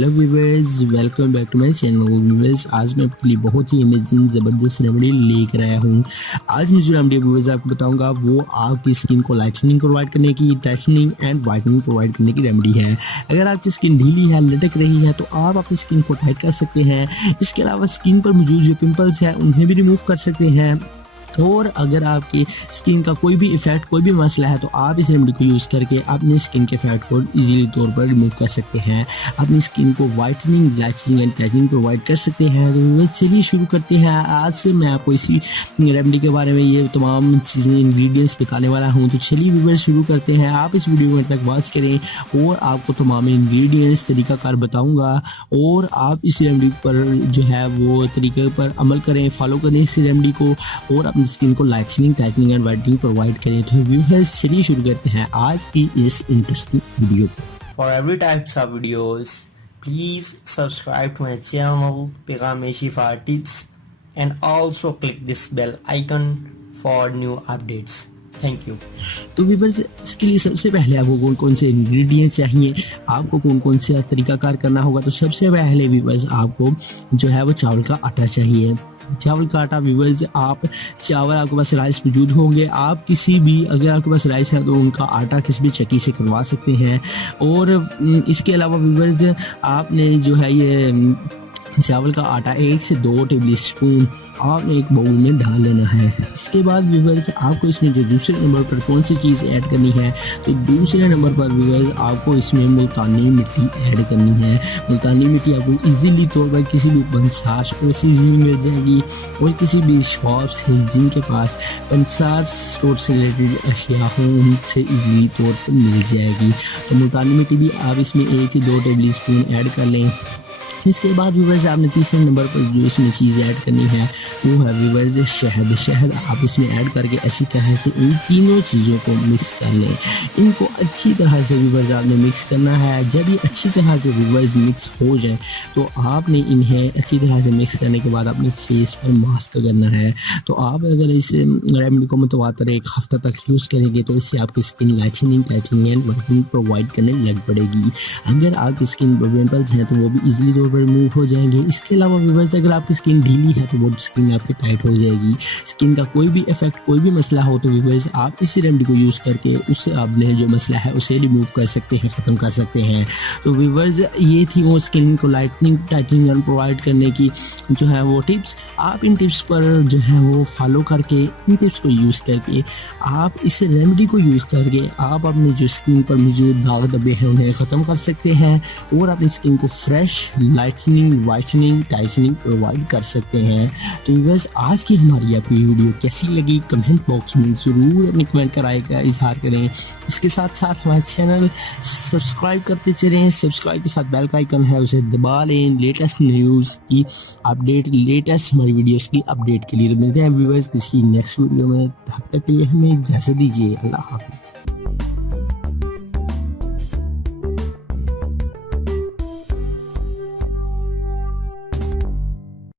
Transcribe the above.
Hello viewers, welcome back to my channel. Viewers, आज मैं आपके लिए बहुत ही अमेजिंग ज़बरदस्त रेमेडी लेकर आया हूँ। आज मैं जो रेमेडी व्यूअर्स आपको बताऊंगा वो आपकी स्किन को लाइटनिंग प्रोवाइड करने की, टाइटनिंग एंड वाइटनिंग प्रोवाइड करने की रेमेडी है। अगर आपकी स्किन ढीली है, लटक रही है, तो आप अपनी स्किन को टाइट कर सकते हैं। इसके अलावा स्किन पर मौजूद जो पिंपल्स हैं उन्हें भी रिमूव कर सकते हैं। और अगर आपकी स्किन का कोई भी इफेक्ट, कोई भी मसला है, तो आप इस रेमेडी को यूज़ करके अपनी स्किन के इफेक्ट को इजीली तौर पर रिमूव कर सकते हैं। अपनी स्किन को whitening, lightning and tightening provide कर सकते हैं। तो चलिए शुरू करते हैं। आज से मैं आपको इसी रेमेडी के बारे में ये तमाम चीज़ें, इंग्रेडिएंट्स बताने वाला हूँ। तो चलिए व्यूअर्स शुरू करते हैं। आप इस वीडियो में तक वॉच करें और आपको तमाम इंग्रेडिएंट्स, तरीकाकार बताऊँगा और आप इस रेमेडी पर जो है वो तरीके पर अमल करें, फॉलो करें इस रेमेडी को और अपनी स्किन को lightning, tightening and whitening provide करें। तो व्यूअर्स चलिए शुरू करते हैं आज की इस इंटरेस्टिंग वीडियो को। For every types of videos, please subscribe to my channel Pegham Shifa Tips and also click this bell icon for new updates. Thank you. तो व्यूअर्स, इसके लिए सबसे पहले आपको कौन कौन से इंग्रेडिएंट्स चाहिए, आपको कौन कौन से तरीकाकार करना होगा। तो सबसे पहले व्यूअर्स आपको जो है वो चावल का आटा चाहिए। चावल का आटा व्यूअर्स, आप चावल, आपके पास राइस मौजूद होंगे, आप किसी भी, अगर आपके पास राइस है तो उनका आटा किसी भी चक्की से करवा सकते हैं। और इसके अलावा व्यूअर्स आपने जो है ये चावल का आटा 1 से 2 टेबल स्पून आपने एक बाउल में डाल लेना है। इसके बाद व्यूअर्स आपको इसमें जो दूसरे नंबर पर कौन सी चीज़ ऐड करनी है, तो दूसरे नंबर पर व्यूअर्स आपको इसमें मुल्तानी मिट्टी ऐड करनी है। मुल्तानी मिट्टी आपको इजीली तौर पर किसी भी पंसार स्टोर से इजीली मिल जाएगी और किसी भी शॉप से जिनके पास पंसार स्टोर से रिलेटेड अशिया हों उनसे इजीली तौर पर मिल जाएगी। तो मुल्तानी मिट्टी भी आप इसमें 1 से 2 टेबल स्पून ऐड कर लें। इसके बाद व्यूअर्स आपने तीसरे नंबर पर जो इसमें चीज़ ऐड करनी है वो है व्यूअर्स शहद। शहद आप इसमें ऐड करके अच्छी तरह से इन तीनों चीज़ों को मिक्स कर लें। इनको अच्छी तरह से व्यूअर्स आपने मिक्स करना है। जब ये अच्छी तरह से व्यूअर्स मिक्स हो जाए तो आपने इन्हें अच्छी तरह से मिक्स करने के बाद अपने फेस पर मास्क करना है। तो आप अगर इस रेमेडी को मुतवातर 1 हफ्ता तक यूज़ करेंगे तो इससे आपकी skin lightening, tightening and whitening provide करने लग पड़ेगी। अगर आपकी स्किन पर पिंपल्स हैं तो वो भी इजीली तौर पर रिमूव हो जाएंगे। इसके अलावा व्यूअर्स अगर आपकी स्किन ढीली है तो वो स्किन आपकी टाइट हो जाएगी। स्किन का कोई भी इफेक्ट, कोई भी मसला हो तो व्यूअर्स आप इस रेमेडी को यूज़ करके उससे आपने जो मसला है उसे रिमूव कर सकते हैं, ख़त्म कर सकते हैं। तो व्यूअर्स ये थी वो स्किन को लाइटनिंग, टाइटनिंग एंड प्रोवाइड करने की जो है वो टिप्स। आप इन टिप्स पर जो है वो फॉलो करके, इन टिप्स को यूज़ करके आप इस रेमेडी को यूज़ करके आप अपनी जो स्किन पर मौजूद दाग धब्बे हैं उन्हें ख़त्म कर सकते हैं और अपनी स्किन को fresh, lightning, whitening, tightening provide कर सकते हैं। तो व्यूअर्स आज की हमारी आपकी वीडियो कैसी लगी कमेंट बॉक्स में ज़रूर अपनी कमेंट का राय का इजहार करें। इसके साथ साथ हमारे चैनल सब्सक्राइब करते चलें। सब्सक्राइब के साथ बेल का आइकन है उसे दबा लें लेटेस्ट न्यूज़ की अपडेट, लेटेस्ट हमारी वीडियोस की अपडेट के लिए। तो मिलते हैं व्यूअर्स किसी नेक्स्ट वीडियो में, तब तक के लिए हमें इजाज़त दीजिए। अल्लाह हाफिज़।